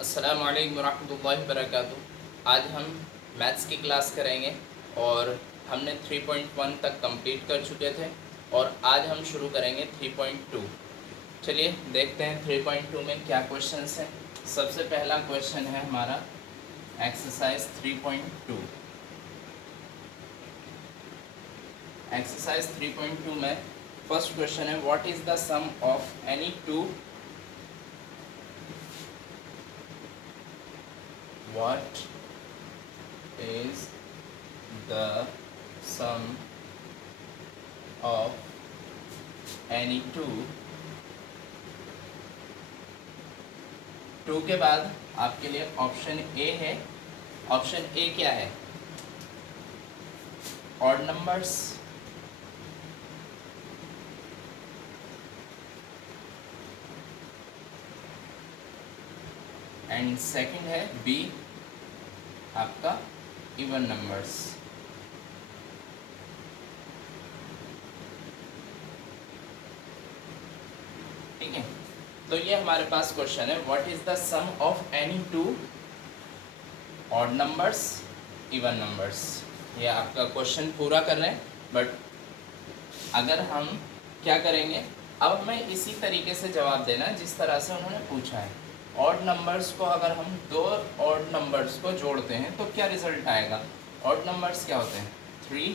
अस्सलामु अलैकुम वरहमतुल्लाहि वबरकातुहू। आज हम मैथ्स की क्लास करेंगे और हमने 3.1 तक कंप्लीट कर चुके थे और आज हम शुरू करेंगे 3.2। चलिए देखते हैं 3.2 में क्या क्वेश्चंस हैं। सबसे पहला क्वेश्चन है हमारा एक्सरसाइज 3.2। एक्सरसाइज 3.2 में फर्स्ट क्वेश्चन है what is the sum of any two what is the sum of any two के बाद आपके लिए ऑप्शन ए है। ऑप्शन ए क्या है? ऑड नंबर्स, एंड सेकंड है बी आपका इवन नंबर्स। ठीक है, तो ये हमारे पास क्वेश्चन है what is the sum of any two odd numbers even numbers. ये आपका क्वेश्चन पूरा कर रहे हैं, बट अगर हम क्या करेंगे, अब हमें इसी तरीके से जवाब देना है जिस तरह से उन्होंने पूछा है। ऑड नंबर्स को अगर हम दो ऑड नंबर्स को जोड़ते हैं तो क्या रिजल्ट आएगा? ऑड नंबर्स क्या होते हैं? 3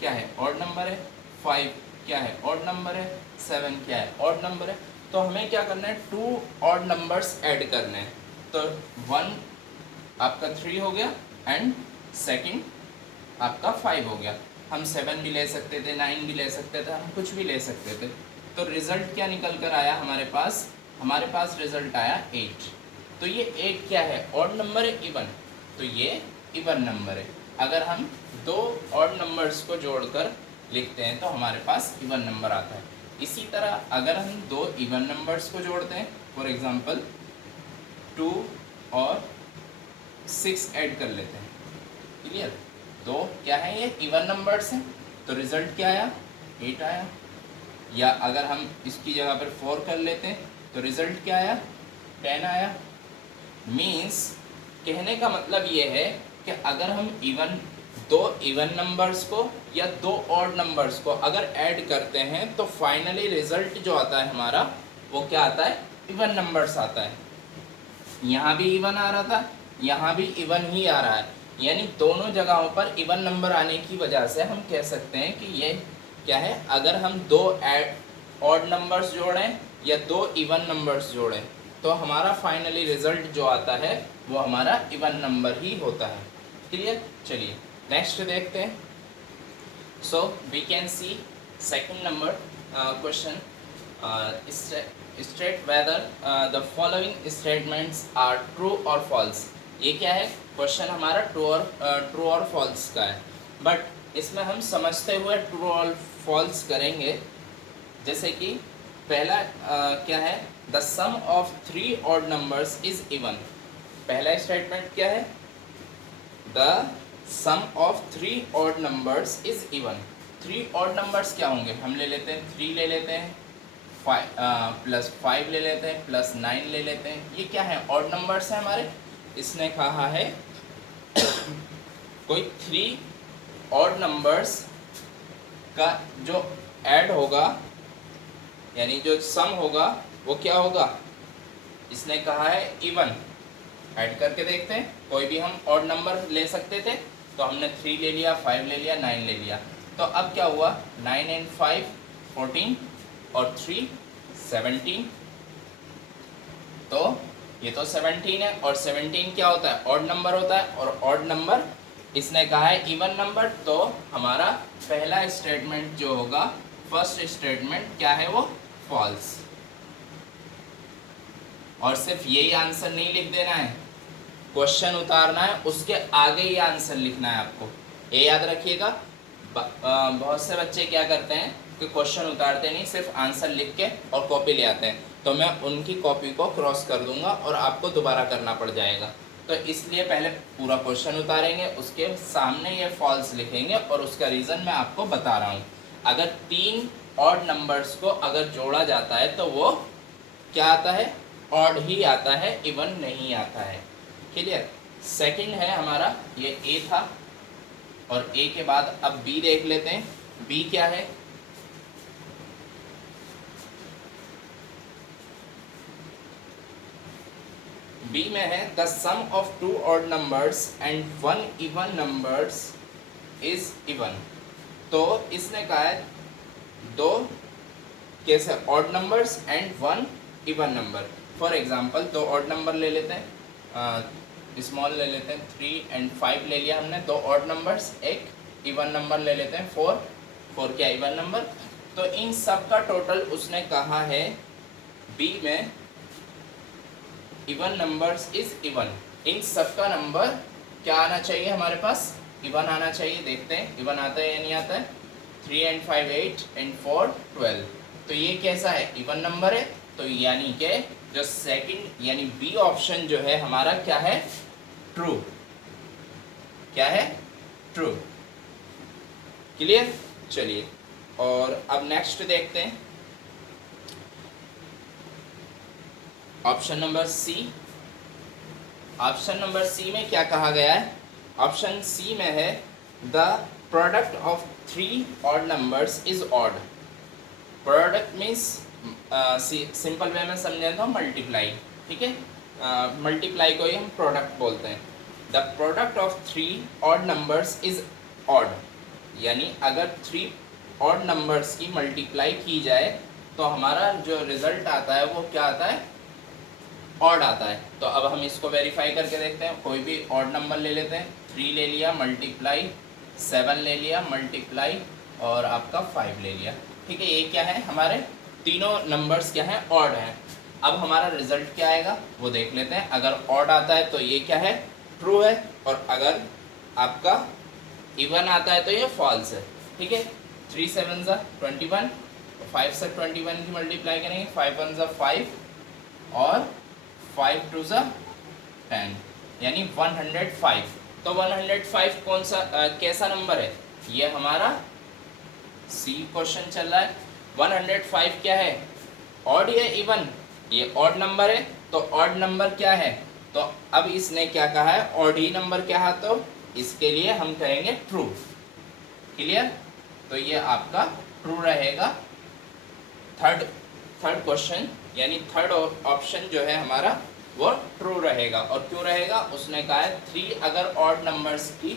क्या है? ऑड नंबर है। 5 क्या है? ऑड नंबर है। 7 क्या है? ऑड नंबर है। तो हमें क्या करना है? 2 ऑड नंबर्स ऐड करने हैं। तो 1 आपका 3 हो गया एंड सेकंड आपका 5 हो गया। हम 7 भी ले सकते थे, 9 भी ले सकते थे, हम कुछ भी ले सकते थे। तो रिज़ल्ट क्या निकल कर आया हमारे पास? हमारे पास रिज़ल्ट आया 8। तो ये 8 क्या है? ऑड नंबर है, इवन। तो ये इवन नंबर है। अगर हम दो ऑड नंबर्स को जोड़कर लिखते हैं तो हमारे पास इवन नंबर आता है। इसी तरह अगर हम दो इवन नंबर्स को जोड़ते हैं, फॉर एग्जांपल 2 और 6 ऐड कर लेते हैं, क्लियर? दो क्या है? ये इवन नंबर्स हैं, तो रिज़ल्ट क्या आया? 8 आया। या अगर हम इसकी जगह पर 4 कर लेते हैं तो रिज़ल्ट क्या आया? 10 आया। मीन्स कहने का मतलब ये है कि अगर हम दो इवन नंबर्स को या दो ऑड नंबर्स को अगर ऐड करते हैं तो फाइनली रिज़ल्ट जो आता है हमारा वो क्या आता है? इवन नंबर्स आता है। यहाँ भी इवन आ रहा था, यहाँ भी इवन ही आ रहा है, यानी दोनों जगहों पर इवन नंबर आने की वजह से हम कह सकते हैं कि ये क्या है? अगर हम दो ऑड नंबर्स जोड़ें या दो इवन नंबर्स जोड़ें तो हमारा फाइनली रिजल्ट जो आता है वो हमारा इवन नंबर ही होता है। क्लियर? चलिए नेक्स्ट देखते हैं। So we can see second number question, state whether the following statements are true और फॉल्स। ये क्या है? क्वेश्चन हमारा ट्रू और फॉल्स का है, बट इसमें हम समझते हुए ट्रू और फॉल्स करेंगे। जैसे कि पहला क्या है? The sum of 3 odd numbers is even. पहला स्टेटमेंट क्या है? The sum of 3 odd numbers is even. 3 odd numbers क्या होंगे? हम ले लेते हैं 3 ले लेते हैं, +5 ले लेते हैं, +9 ले लेते हैं। ये क्या है? ऑड नंबर्स हैं हमारे। इसने कहा है कोई 3 ऑड नंबर्स का जो ऐड होगा, यानी जो सम होगा वो क्या होगा? इसने कहा है इवन। ऐड करके देखते हैं। कोई भी हम ऑड नंबर ले सकते थे, तो हमने 3 ले लिया, 5 ले लिया, 9 ले लिया। तो अब क्या हुआ? 9 and 5 14 और 3 17। तो ये तो 17 है और 17 क्या होता है? ऑड नंबर होता है, और ऑड नंबर इसने कहा है इवन नंबर। तो हमारा पहला स्टेटमेंट जो होगा, फर्स्ट स्टेटमेंट क्या है? वो फॉल्स। और सिर्फ यही आंसर नहीं लिख देना है, क्वेश्चन उतारना है, उसके आगे ही आंसर लिखना है आपको। ये याद रखिएगा। बहुत से बच्चे क्या करते हैं कि क्वेश्चन उतारते नहीं, सिर्फ आंसर लिख के और कॉपी ले आते हैं, तो मैं उनकी कॉपी को क्रॉस कर दूंगा और आपको दोबारा करना पड़ जाएगा। तो इसलिए पहले पूरा क्वेश्चन उतारेंगे, उसके सामने ये फॉल्स लिखेंगे और उसका रीज़न मैं आपको बता रहा हूँ। अगर 3 ऑड नंबर्स को अगर जोड़ा जाता है तो वो क्या आता है? ऑड ही आता है, इवन नहीं आता है। क्लियर। सेकंड है हमारा, ये ए था और ए के बाद अब बी देख लेते हैं। बी क्या है? बी में है the sum of two odd numbers and one even numbers is even. तो इसने कहा है दो कैसे odd numbers and one even number. For example दो ऑड नंबर ले लेते हैं, स्मॉल ले लेते हैं, 3 एंड 5 ले लिया हमने, दो ऑड नंबर्स, एक इवन नंबर ले लेते हैं 4, 4 क्या इवन नंबर। तो इन सब का टोटल उसने कहा है बी में इवन नंबर्स इज इवन। इन सब का नंबर क्या आना चाहिए हमारे पास? इवन आना चाहिए। देखते हैं इवन आता है या नहीं आता है। 3 एंड 5 8 एंड 4 12। तो ये कैसा है? इवन नंबर है। तो यानी कि जो सेकंड यानी बी ऑप्शन जो है हमारा क्या है? ट्रू। क्या है? ट्रू। क्लियर। चलिए और अब नेक्स्ट देखते हैं option number C. Option number C में क्या कहा गया है? ऑप्शन सी में है the product of 3 odd numbers is odd. Product means simple way में समझे तो मल्टीप्लाई। ठीक है, मल्टीप्लाई को ही हम प्रोडक्ट बोलते हैं। The product of 3 odd numbers is odd. यानी अगर 3 ऑड नंबर्स की मल्टीप्लाई की जाए तो हमारा जो रिजल्ट आता है वो क्या आता है? ऑड आता है। तो अब हम इसको वेरीफाई करके देखते हैं। कोई भी ऑड नंबर ले लेते हैं, 3 ले लिया मल्टीप्लाई, 7 ले लिया मल्टीप्लाई और आपका 5 ले लिया। ठीक है, ये क्या है? हमारे तीनों नंबर्स क्या हैं? ऑड हैं। अब हमारा रिजल्ट क्या आएगा वो देख लेते हैं। अगर ऑड आता है तो ये क्या है? ट्रू है। और अगर आपका इवन आता है तो ये फॉल्स है। ठीक है, 3 7 ज़ा 21, 5 से 21 की मल्टीप्लाई करेंगे, 5 1 ज़ा 5 और 5 2 ज़ा 10 यानी 105। तो 105 कौन सा कैसा नंबर है? ये हमारा सी क्वेश्चन चल रहा है। 105 क्या है? ऑड या इवन? ये ऑड नंबर है। तो ऑड नंबर क्या है? तो अब इसने क्या कहा है? ऑड ही नंबर क्या है, तो इसके लिए हम कहेंगे ट्रू। क्लियर। तो ये आपका ट्रू रहेगा। थर्ड क्वेश्चन यानी थर्ड ऑप्शन जो है हमारा वो ट्रू रहेगा। और क्यों रहेगा? उसने कहा है 3 अगर ऑड नंबर्स की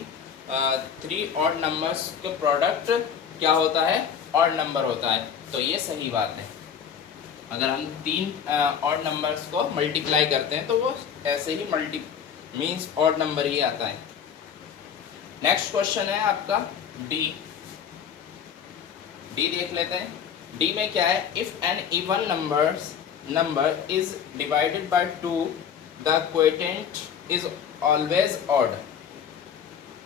3 ऑड नंबर्स के प्रोडक्ट क्या होता है? ऑड नंबर होता है। तो ये सही बात है। अगर हम 3 ऑड नंबर्स को मल्टीप्लाई करते हैं तो वो ऐसे ही मल्टी मीन्स ऑड नंबर ही आता है। नेक्स्ट क्वेश्चन है आपका डी। डी देख लेते हैं। डी में क्या है? If an even number is divided by 2 the quotient is always odd.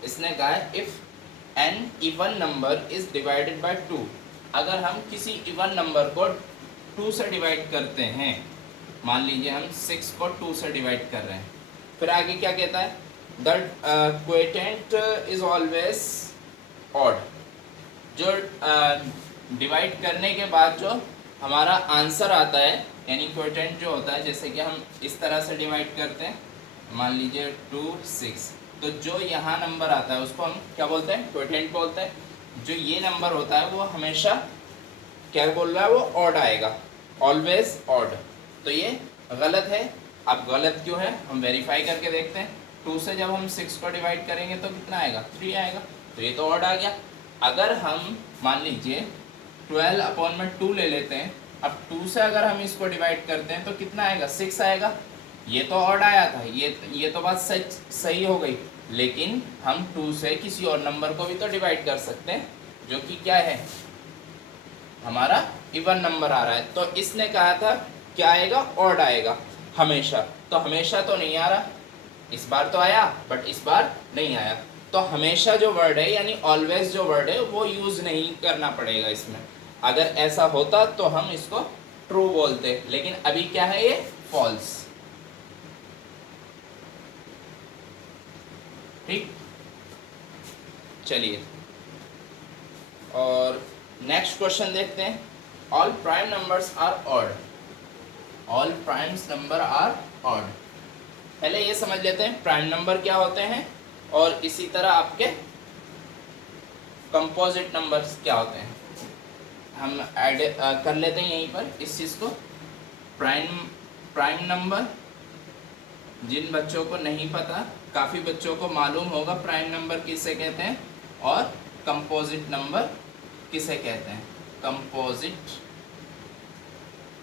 इसने कहा है if an even number is divided by 2। अगर हम किसी इवन नंबर को 2 से डिवाइड करते हैं, मान लीजिए हम 6 को 2 से डिवाइड कर रहे हैं, फिर आगे क्या कहता है? The quotient is always odd. जो डिवाइड करने के बाद जो हमारा आंसर आता है यानी क्वोटिएंट जो होता है, जैसे कि हम इस तरह से डिवाइड करते हैं, मान लीजिए 2 6, तो जो यहाँ नंबर आता है उसको हम क्या बोलते हैं? क्वोटिएंट बोलते हैं। जो ये नंबर होता है वो हमेशा क्या बोल रहा है? वो ऑड आएगा, ऑलवेज ऑड। तो ये गलत है। अब गलत क्यों है हम वेरीफाई करके देखते हैं। 2 से जब हम 6 को डिवाइड करेंगे तो कितना आएगा? 3 आएगा। तो ये तो ऑड आ गया। अगर हम मान लीजिए 12/2 ले लेते हैं, अब 2 से अगर हम इसको डिवाइड करते हैं तो कितना आएगा? 6 आएगा। ये तो ऑड आया था, ये तो बात सही हो गई। लेकिन हम 2 से किसी और नंबर को भी तो डिवाइड कर सकते हैं जो कि क्या है? हमारा इवन नंबर आ रहा है। तो इसने कहा था क्या आएगा? ऑड आएगा हमेशा। तो हमेशा तो नहीं आ रहा, इस बार तो आया बट इस बार नहीं आया। तो हमेशा जो वर्ड है यानी ऑलवेज जो वर्ड है वो यूज़ नहीं करना पड़ेगा इसमें। अगर ऐसा होता तो हम इसको ट्रू बोलते, लेकिन अभी क्या है? ये फॉल्स। ठीक, चलिए और नेक्स्ट क्वेश्चन देखते हैं। All prime numbers are odd. All primes number are odd. पहले ये समझ लेते हैं प्राइम नंबर क्या होते हैं और इसी तरह आपके कंपोजिट नंबर्स क्या होते हैं। हम ऐड कर लेते हैं यहीं पर इस चीज़ को। प्राइम नंबर, जिन बच्चों को नहीं पता, काफ़ी बच्चों को मालूम होगा प्राइम नंबर किसे कहते हैं और कंपोजिट नंबर किसे कहते हैं। कंपोजिट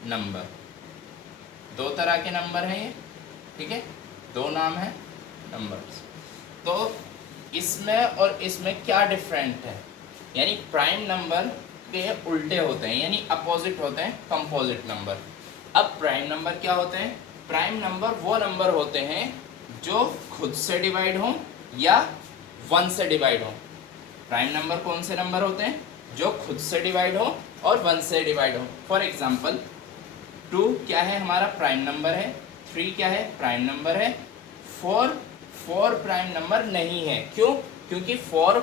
नंबर दो तरह के नंबर हैं ये, ठीक है, दो नाम है नंबर्स। तो इसमें और इसमें क्या डिफरेंट है, यानी प्राइम नंबर के उल्टे होते हैं यानी अपोजिट होते हैं कंपोजिट नंबर। अब प्राइम नंबर क्या होते हैं? प्राइम नंबर वो नंबर होते हैं जो खुद से डिवाइड हों या 1 से डिवाइड हों। प्राइम नंबर कौन से नंबर होते हैं? जो खुद से डिवाइड हो और 1 से डिवाइड हो। फॉर एग्जांपल 2 क्या है हमारा प्राइम नंबर है, 3 क्या है प्राइम नंबर है, 4 प्राइम नंबर नहीं है। क्यों? क्योंकि 4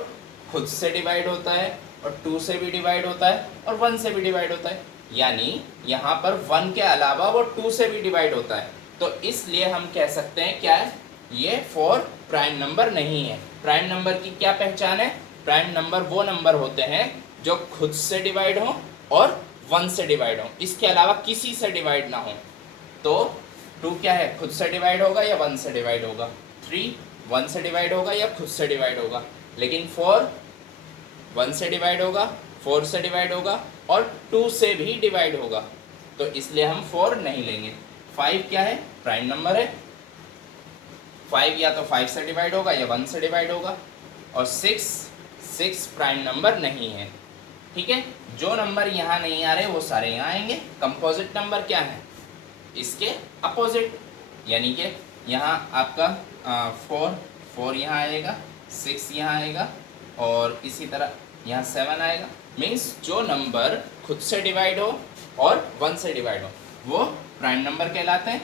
खुद से डिवाइड होता है और 2 से भी डिवाइड होता है और 1 से भी डिवाइड होता है, यानी यहाँ पर 1 के अलावा वो 2 से भी डिवाइड होता है। तो इसलिए हम कह सकते हैं क्या है, ये 4 प्राइम नंबर नहीं है। प्राइम नंबर की क्या पहचान है? प्राइम नंबर वो नंबर होते हैं जो खुद से डिवाइड हो और 1 से डिवाइड हो, इसके अलावा किसी से डिवाइड ना हो। तो 2 क्या है, खुद से डिवाइड होगा या 1 से डिवाइड होगा, 3 1 से डिवाइड होगा या खुद से डिवाइड होगा, लेकिन 4 1 से डिवाइड होगा, 4 से डिवाइड होगा और 2 से भी डिवाइड होगा। तो इसलिए हम 4 नहीं लेंगे। 5 क्या है प्राइम नंबर है, 5 या तो 5 से डिवाइड होगा या 1 से डिवाइड होगा। और 6 प्राइम नंबर नहीं है, ठीक है। जो नंबर यहाँ नहीं आ रहे वो सारे यहाँ आएंगे। कंपोजिट नंबर क्या है? इसके अपोजिट, यानी कि यहाँ आपका 4 यहाँ आएगा, 6 यहाँ आएगा और इसी तरह यहाँ 7 आएगा। मीन्स जो नंबर खुद से डिवाइड हो और 1 से डिवाइड हो वो प्राइम नंबर कहलाते हैं,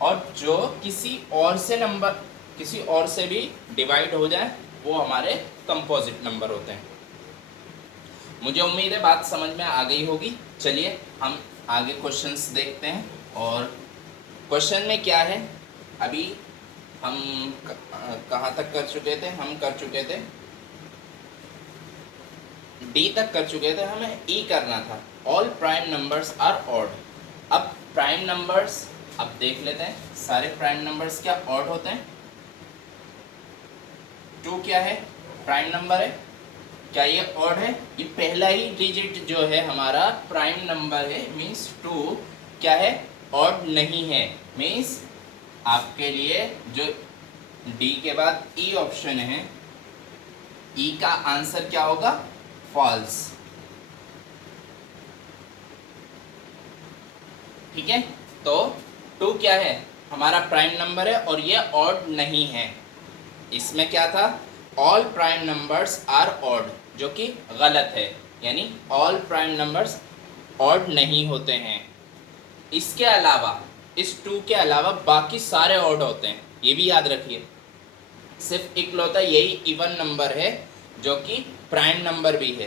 और जो किसी और से भी डिवाइड हो जाए वो हमारे कंपोजिट नंबर होते हैं। मुझे उम्मीद है बात समझ में आ गई होगी। चलिए हम आगे क्वेश्चंस देखते हैं। और क्वेश्चन में क्या है, अभी हम कहाँ तक कर चुके थे? हम कर चुके थे डी तक कर चुके थे, हमें ई करना था। All prime numbers are odd. अब प्राइम नंबर्स अब देख लेते हैं, सारे प्राइम नंबर्स क्या ऑड होते हैं? 2 क्या है प्राइम नंबर है, क्या ये ऑड है? ये पहला ही डिजिट जो है हमारा प्राइम नंबर है, मीन्स 2 क्या है ऑड नहीं है। मीन्स आपके लिए जो डी के बाद ई ऑप्शन है, ई का आंसर क्या होगा? फॉल्स, ठीक है। तो 2 क्या है हमारा प्राइम नंबर है और ये ऑड नहीं है। इसमें क्या था? All prime numbers are odd, जो कि गलत है, यानी ऑल प्राइम नंबर्स ऑड नहीं होते हैं। इसके अलावा, इस 2 के अलावा बाकी सारे ऑड होते हैं, ये भी याद रखिए। सिर्फ इकलौता यही इवन नंबर है जो कि प्राइम नंबर भी है।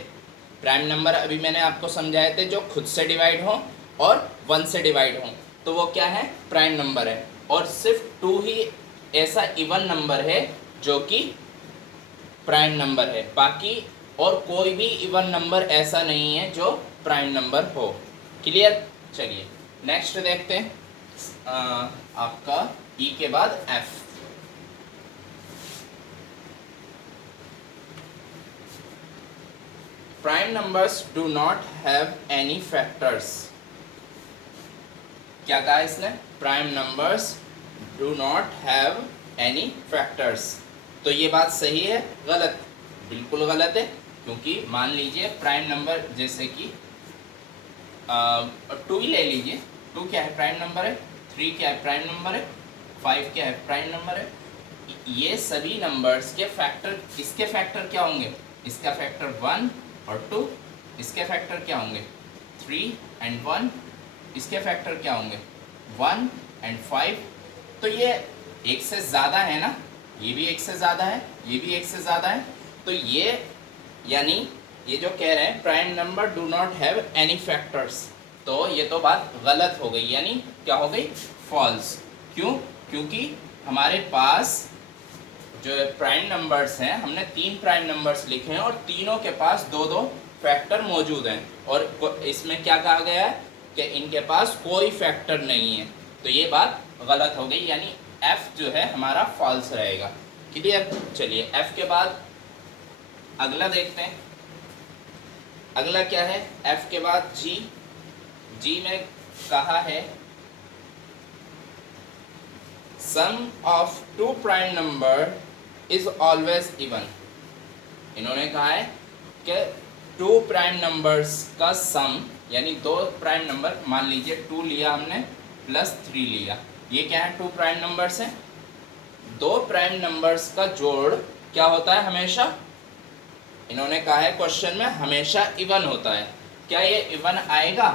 प्राइम नंबर अभी मैंने आपको समझाए थे जो खुद से डिवाइड हो और 1 से डिवाइड हो, तो वो क्या है? प्राइम नंबर है। और सिर्फ 2 ही ऐसा इवन नंबर है जो कि प्राइम नंबर है, बाकी और कोई भी इवन नंबर ऐसा नहीं है जो प्राइम नंबर हो। क्लियर? चलिए नेक्स्ट देखते हैं। आपका ई के बाद F. Prime numbers do not have any factors. क्या कहा इसने? Prime numbers do not have any factors. तो ये बात सही है गलत? बिल्कुल गलत है, क्योंकि मान लीजिए प्राइम नंबर जैसे कि 2 ही ले लीजिए। 2 क्या है प्राइम नंबर है, 3 क्या है प्राइम नंबर है, 5 क्या है प्राइम नंबर है। ये सभी नंबर्स के फैक्टर, इसके फैक्टर क्या होंगे? इसका फैक्टर 1 और 2। इसके फैक्टर क्या होंगे? 3 and 1। इसके फैक्टर क्या होंगे? 1 and 5। तो ये एक से ज़्यादा है ना, ये भी एक से ज़्यादा है, ये भी एक से ज़्यादा है। तो ये यानी ये जो कह रहे हैं prime number do not have any factors, तो ये तो बात गलत हो गई, यानी क्या हो गई, फॉल्स। क्यों? क्योंकि हमारे पास जो प्राइम नंबर्स हैं, हमने 3 प्राइम नंबर्स लिखे हैं और तीनों के पास 2-2 फैक्टर मौजूद हैं, और इसमें क्या कहा गया है कि इनके पास कोई फैक्टर नहीं है, तो ये बात गलत हो गई, यानी f जो है हमारा फॉल्स रहेगा। क्लियर? चलिए f के बाद अगला देखते हैं। अगला क्या है? f के बाद g में कहा है sum of 2 prime number is always even. इन्होंने कहा है कि 2 प्राइम नंबर्स का सम, यानी 2 प्राइम नंबर, मान लीजिए 2 लिया हमने प्लस 3 लिया, ये क्या है, 2 प्राइम नंबर्स हैं। 2 प्राइम नंबर्स का जोड़ क्या होता है हमेशा? इन्होंने कहा है क्वेश्चन में हमेशा इवन होता है। क्या ये इवन आएगा?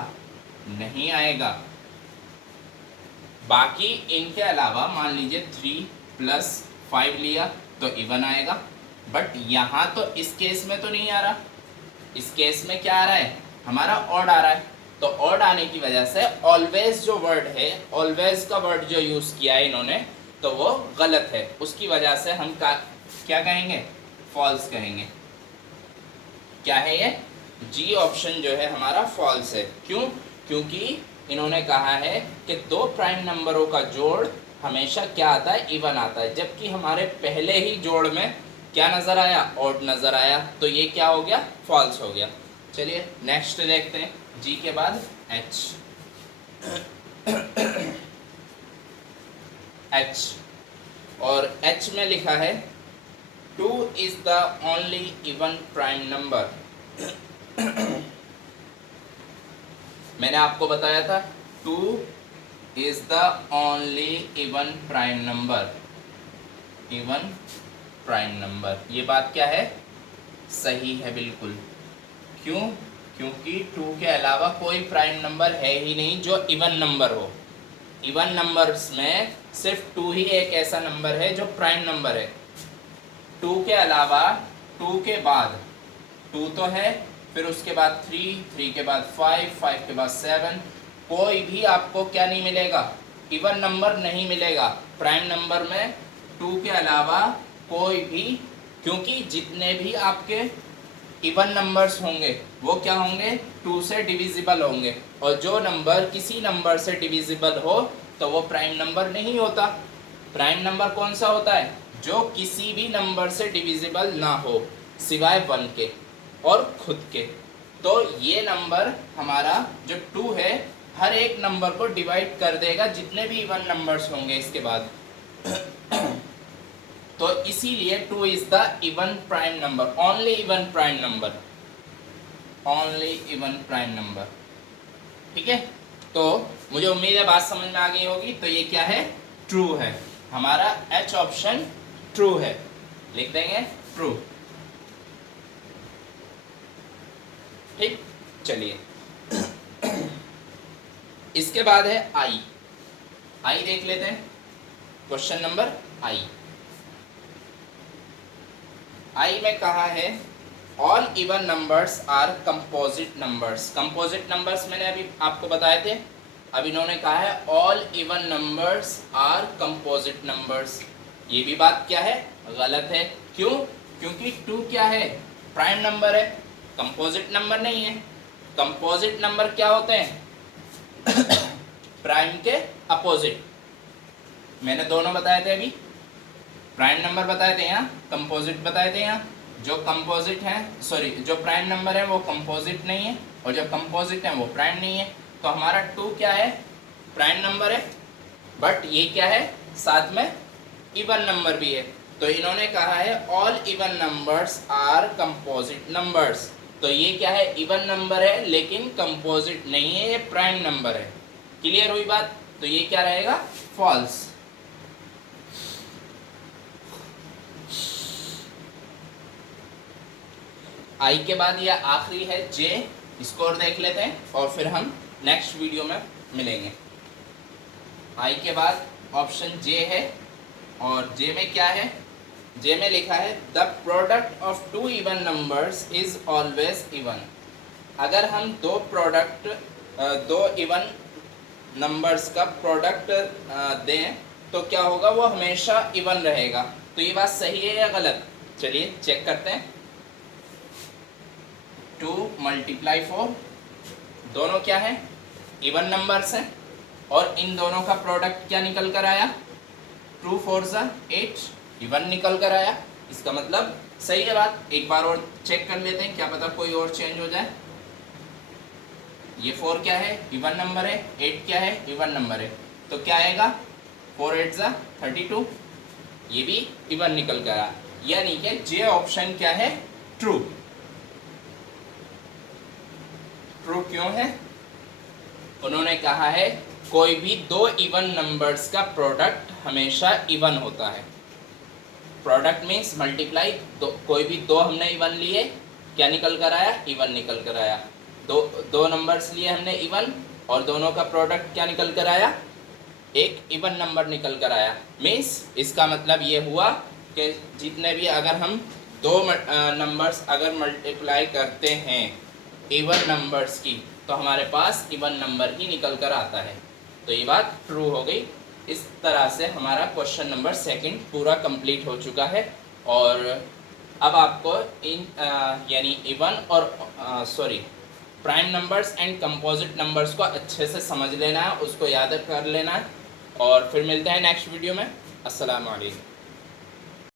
नहीं आएगा। बाकी इनके अलावा मान लीजिए 3 प्लस 5 लिया तो इवन आएगा, बट यहाँ तो इस केस में तो नहीं आ रहा। इस केस में क्या आ रहा है? हमारा ऑड आ रहा है। तो ऑड आने की वजह से ऑलवेज जो वर्ड है, ऑलवेज का वर्ड जो यूज़ किया है इन्होंने, तो वो गलत है। उसकी वजह से हम क्या कहेंगे? फॉल्स कहेंगे। क्या है ये? जी ऑप्शन जो है हमारा फॉल्स है। क्यों? क्योंकि इन्होंने कहा है कि 2 प्राइम नंबरों का जोड़ हमेशा क्या आता है? इवन आता है, जबकि हमारे पहले ही जोड़ में क्या नज़र आया? ऑड नज़र आया, तो ये क्या हो गया? फॉल्स हो गया। चलिए नेक्स्ट देखते हैं, जी के बाद एच। एच, और एच में लिखा है 2 is the only even prime number. मैंने आपको बताया था 2 is the only even prime number. Even prime number, ये बात क्या है? सही है बिल्कुल। क्यों? क्योंकि 2 के अलावा कोई प्राइम नंबर है ही नहीं जो इवन नंबर हो। इवन नंबर्स में सिर्फ 2 ही एक ऐसा नंबर है जो प्राइम नंबर है। 2 के अलावा 2 के बाद 2 तो है, फिर उसके बाद 3 के बाद 5 के बाद 7, कोई भी आपको क्या नहीं मिलेगा? इवन नंबर नहीं मिलेगा प्राइम नंबर में 2 के अलावा कोई भी, क्योंकि जितने भी आपके इवन नंबर्स होंगे वो क्या होंगे? 2 से डिविजिबल होंगे, और जो नंबर किसी नंबर से डिविजिबल हो तो वो प्राइम नंबर नहीं होता। प्राइम नंबर कौन सा होता है? जो किसी भी नंबर से डिविजिबल ना हो सिवाय 1 के और खुद के। तो ये नंबर हमारा जो 2 है हर एक नंबर को डिवाइड कर देगा जितने भी इवन नंबर्स होंगे इसके बाद। तो इसीलिए 2 is the even prime number, only even prime number, only even prime number. ठीक है, तो मुझे उम्मीद है बात समझ में आ गई होगी। तो ये क्या है? ट्रू है। हमारा एच ऑप्शन ट्रू है, लिख देंगे ट्रू। ठीक, चलिए इसके बाद है आई। आई देख लेते हैं, क्वेश्चन नंबर आई। आई में कहा है all even numbers are composite numbers. Composite numbers मैंने अभी आपको बताए थे, अब इन्होंने कहा है all even numbers are composite numbers. ये भी बात क्या है? गलत है। क्यों? क्योंकि 2 क्या है? प्राइम नंबर है, कंपोजिट नंबर नहीं है। कंपोजिट नंबर क्या होते हैं? प्राइम के अपोजिट। मैंने दोनों बताए थे अभी, प्राइम नंबर बताए थे यहाँ, कंपोजिट बताए थे यहाँ। जो कंपोजिट हैं, सॉरी, जो प्राइम नंबर है वो कंपोजिट नहीं है, और जो कंपोजिट है वो प्राइम नहीं है। तो हमारा 2 क्या है? प्राइम नंबर है, बट ये क्या है? साथ में इवन नंबर भी है। तो इन्होंने कहा है all even numbers are composite numbers. तो ये क्या है? इवन नंबर है लेकिन कंपोजिट नहीं है, ये प्राइम नंबर है। क्लियर हुई बात? तो ये क्या रहेगा? फॉल्स। आई के बाद ये आखिरी है जे, इसको और देख लेते हैं और फिर हम नेक्स्ट वीडियो में मिलेंगे। आई के बाद ऑप्शन जे है, और जे में क्या है? जे में लिखा है the product of 2 even numbers is always even. अगर हम 2 प्रोडक्ट दो इवन नंबर्स का प्रोडक्ट दें तो क्या होगा, वो हमेशा इवन रहेगा। तो ये बात सही है या गलत? चलिए चेक करते हैं। 2 × 4 दोनों क्या है, इवन नंबर्स हैं, और इन दोनों का प्रोडक्ट क्या निकल कर आया, 2 4 8 इवन निकल कर आया। इसका मतलब सही है बात। एक बार और चेक कर लेते हैं, क्या पता कोई और चेंज हो जाए। ये 4 क्या है, इवन नंबर है, 8 क्या है, इवन नंबर है, तो क्या आएगा, 4 8 32, ये भी इवन निकल कर आया। यानी कि जे ऑप्शन क्या है, ट्रू। ट्रू क्यों है? उन्होंने कहा है कोई भी दो इवन नंबर्स का प्रोडक्ट हमेशा इवन होता है। प्रोडक्ट मीन्स मल्टीप्लाई, कोई भी दो हमने इवन लिए, क्या निकल कर आया, इवन निकल कर आया। दो नंबर्स लिए हमने इवन, और दोनों का प्रोडक्ट क्या निकल कर आया, एक इवन नंबर निकल कर आया। मीन्स इसका मतलब ये हुआ कि जितने भी, अगर हम दो नंबर्स अगर मल्टीप्लाई करते हैं इवन नंबर्स की, तो हमारे पास इवन नंबर ही निकल कर आता है। तो ये बात ट्रू हो गई। इस तरह से हमारा क्वेश्चन नंबर 2 पूरा कंप्लीट हो चुका है। और अब आपको इन यानी इवन और prime numbers and composite numbers को अच्छे से समझ लेना है, उसको याद कर लेना है। और फिर मिलते हैं नेक्स्ट वीडियो में। अस्सलाम वालेकुम।